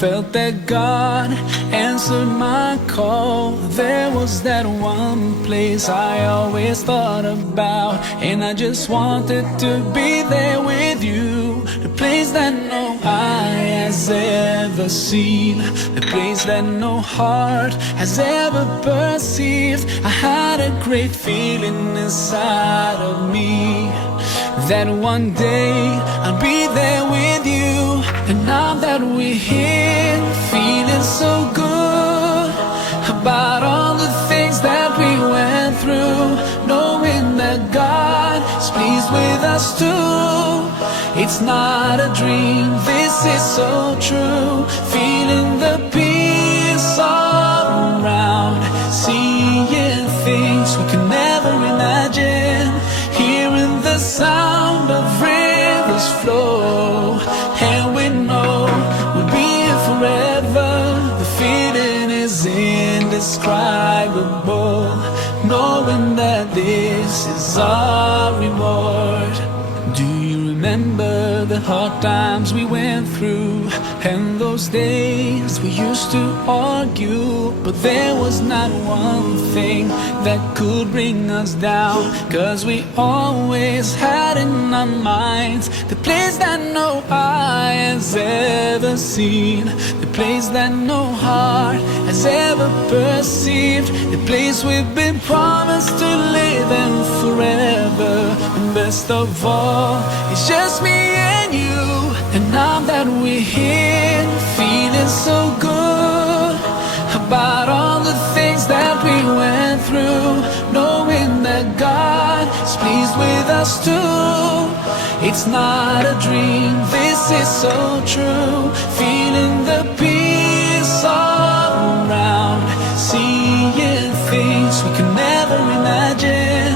felt that God answered my call. There was that one place I always thought about, and I just wanted to be there with you. The place that no eye has ever seen, the place that no heart has ever perceived. I had a great feeling inside of me that one day I'll be there with you. And now that we're here, feeling so good about all the things that we went through, knowing that God is pleased with us too. It's not a dream, this is so true. Feeling the peace all around, seeing things we could never imagine, hearing the sound of rivers flow, and we know we'll be here forever. The feeling is indescribable, knowing that this is our reward. Do you remember the hard times we went through, and those days we used to argue, but there was not one thing that could bring us down, 'cause we always had in our minds the place that no eye has ever seen, the place that no heart has ever perceived, the place we've been promised to live in forever. And best of all, it's just me and you. And now that we're here, feeling so good about all the things that we went through, knowing that God is pleased with us too. It's not a dream, this is so true. Feeling the peace all around, seeing things we could never imagine,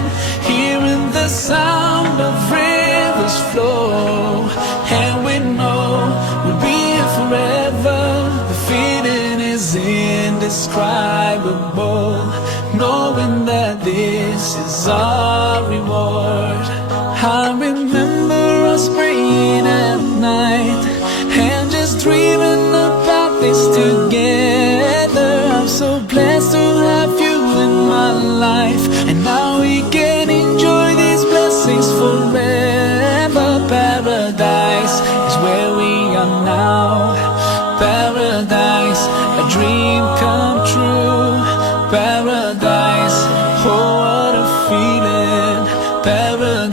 hearing the sound of rivers flow, and we know we'll be here forever. The feeling is indescribable, knowing that this is our reward. I remember us praying at night and just dreaming about this together. I'm so blessed to have you in my life, and now we can enjoy these blessings forever. Paradise is where we are now. Paradise, a dream come true. Paradise, oh what a feeling. Paradise.